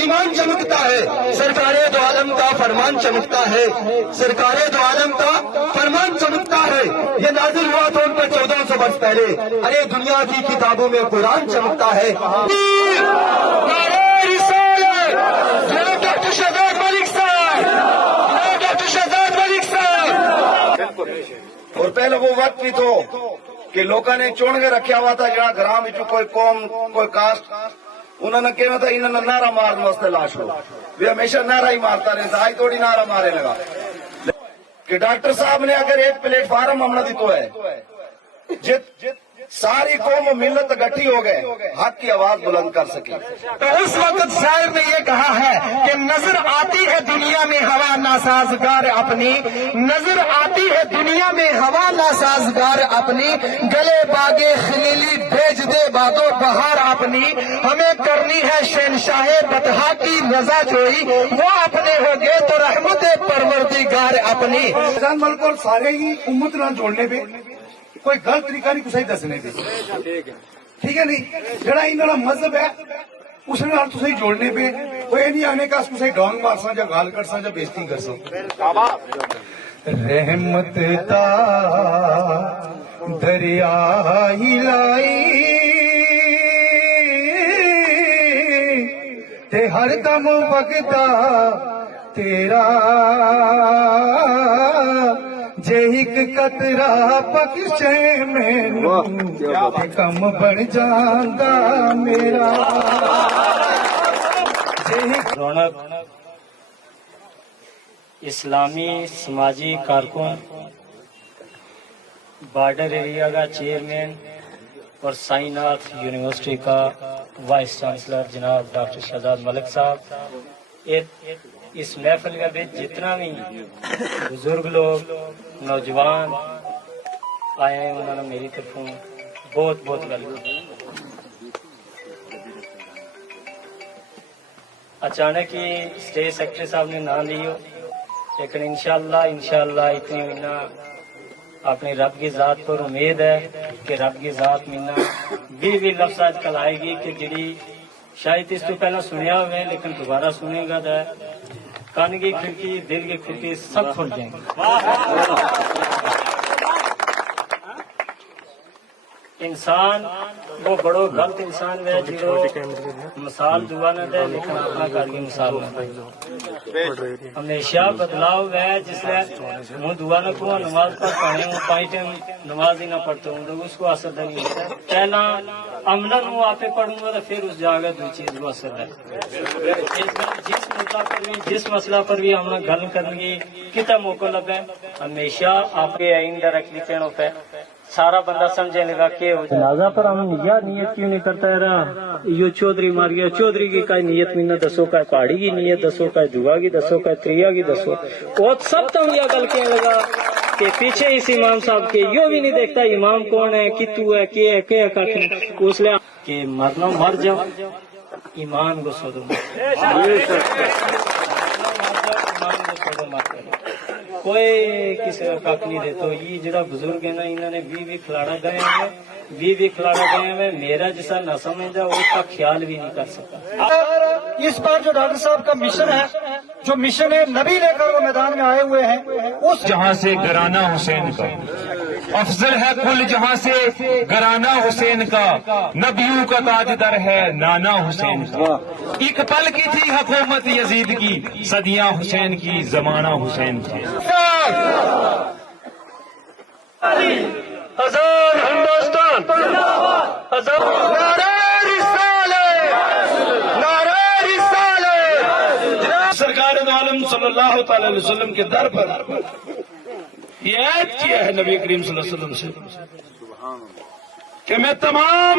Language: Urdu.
ایمان چمکتا ہے، سرکار دو عالم کا فرمان چمکتا ہے، سرکار دو عالم کا فرمان چمکتا ہے۔ یہ نازل ہوا تو ان پر 1400 برس پہلے، ارے دنیا کی کتابوں میں قرآن چمکتا ہے۔ ڈاکٹر شہزاد ملک صاحب، ڈاکٹر شہزاد ملک صاحب۔ اور پہلے وہ وقت بھی تو کہ لوگوں نے چون کے رکھا ہوا تھا جہاں گرام کوئی قوم کوئی کاسٹ انہوں نے کہنا تھا انہوں نے نعرہ مارنے واسطے لاش لو بھی ہمیشہ نعرہ ہی مارتا رہتا، آج تھوڑی نعرہ مارے لگا کہ ڈاکٹر صاحب نے اگر ایک پلیٹ فارم ہم نے دی تو ہے ساری قوم و ملت اکٹھی ہو گئے حق کی آواز بلند کر سکے۔ تو اس وقت شاعر نے یہ کہا ہے کہ نظر آتی ہے دنیا میں ہوا ناسازگار اپنی، نظر آتی ہے دنیا میں ہوا ناسازگار اپنی، گلے باغے خلیلی بھیج دے بادو بہار اپنی، ہمیں کرنی ہے شہنشاہ بطحا کی رضا جوئی، وہ اپنے ہو گئے تو رحمت پروردگار اپنی۔ ملک اور سارے ہی امت نہ جوڑنے پہ کوئی غلط طریقہ نہیں کسی دسنے پہ، ٹھیک ہے نہیں، جڑا انہوں مذہب ہے اس نے تصے جوڑنے پہ کوئی نہیں آنے کا کسی ڈانگ مار سا یا گال کر سا یا بےزتی کر سا۔ رحمت دا دریا ہلائی تے ہر دم بگدا تیرا، جے ایک قطرہ بخشے مینوں تے کم بن جاندا میرا۔ رونق اسلامی سماجی کارکن، بارڈر ایریا کا چیئرمین اور سائی ناتھ یونیورسٹی کا وائس چانسلر جناب ڈاکٹر شہزاد ملک صاحب، اس محفل کا بھی جتنا بھی بزرگ لوگ نوجوان آئے ہیں انہوں نے میری طرفوں بہت بہت ویلکم۔ اچانک ہی اسٹیج سیکرٹری صاحب نے نام لیو، لیکن انشاءاللہ اتنی مہینہ اپنی رب کی ذات پر امید ہے کہ رب کی ذات مہینہ بھی لفظ آج کل آئے گی کہ جڑی شاید اس تو پہلے سنیا ہوئے لیکن دوبارہ سنے گا تو کان کی کھڑکی دل کی کھڑکی سب کھل جائیں گے۔ انسان وہ بڑو غلط انسان ہے جو مثال دعا نہ دے لیکن اپنا کر کی مثال نہ دے، ہمیشہ بدلاؤ ہے جس سے میں دعا نہ کو نماز پڑھنے ہوں 5 ٹائم نماز ہی نہ پڑھتا ہوں تو اس کو اثر نہیں ہوتا، پہلا امن ہوں آپ پڑھوں گا تو پھر اس جگہ دوسری چیز کو اثر ہے۔ جس مدعا پر بھی جس مسئلہ پر بھی ہم گل کرنے کتنا موقع لگا ہمیشہ آپ کے انڈائریکٹلی کہنا پہ سارا بندہ سمجھے لگا کہ جنازہ پر ہم نیت کیوں نہیں کرتا ہے یہ چودھری مار گیا، چودھری کی کئی نیت میں نہ دسو کا پہاڑی کی نیت دسو کا جگا کی دسو کا تریا کی دسو، اور سب تو یہ گل کہنے لگا کہ پیچھے اس امام صاحب کے یہ بھی نہیں دیکھتا امام کون ہے کتو ہے کیا اس لیے کہ مرنا مر جاؤ ایمان کو سودو کوئی کسی کا کھ نہیں دیتا۔ یہ جڑا بزرگ ہے نا انہوں نے بھی کھلاڑا گئے ہیں بھی کھلاڑا گئے ہیں، میرا جیسا نہ سمجھا اس کا خیال بھی نہیں کر سکا۔ اس بار جو ڈاکٹر صاحب کا مشن ہے، جو مشن ہے نبی لے کر وہ میدان میں آئے ہوئے ہیں، اس جہاں سے گرانہ حسین کا افضل ہے کل جہاں سے گرانہ حسین کا، نبیوں کا تاجدر ہے نانا حسین کا، ایک پل کی تھی حکومت یزید کی، صدیاں حسین کی زمانہ حسین کا۔ آزاد ہندوستان، نعرہ رسالت، نعرہ رسالت۔ سرکار دو عالم صلی اللہ تعالی علیہ وسلم کے در پر یہ عہد کیا ہے نبی کریم صلی اللہ علیہ وسلم سے کہ میں تمام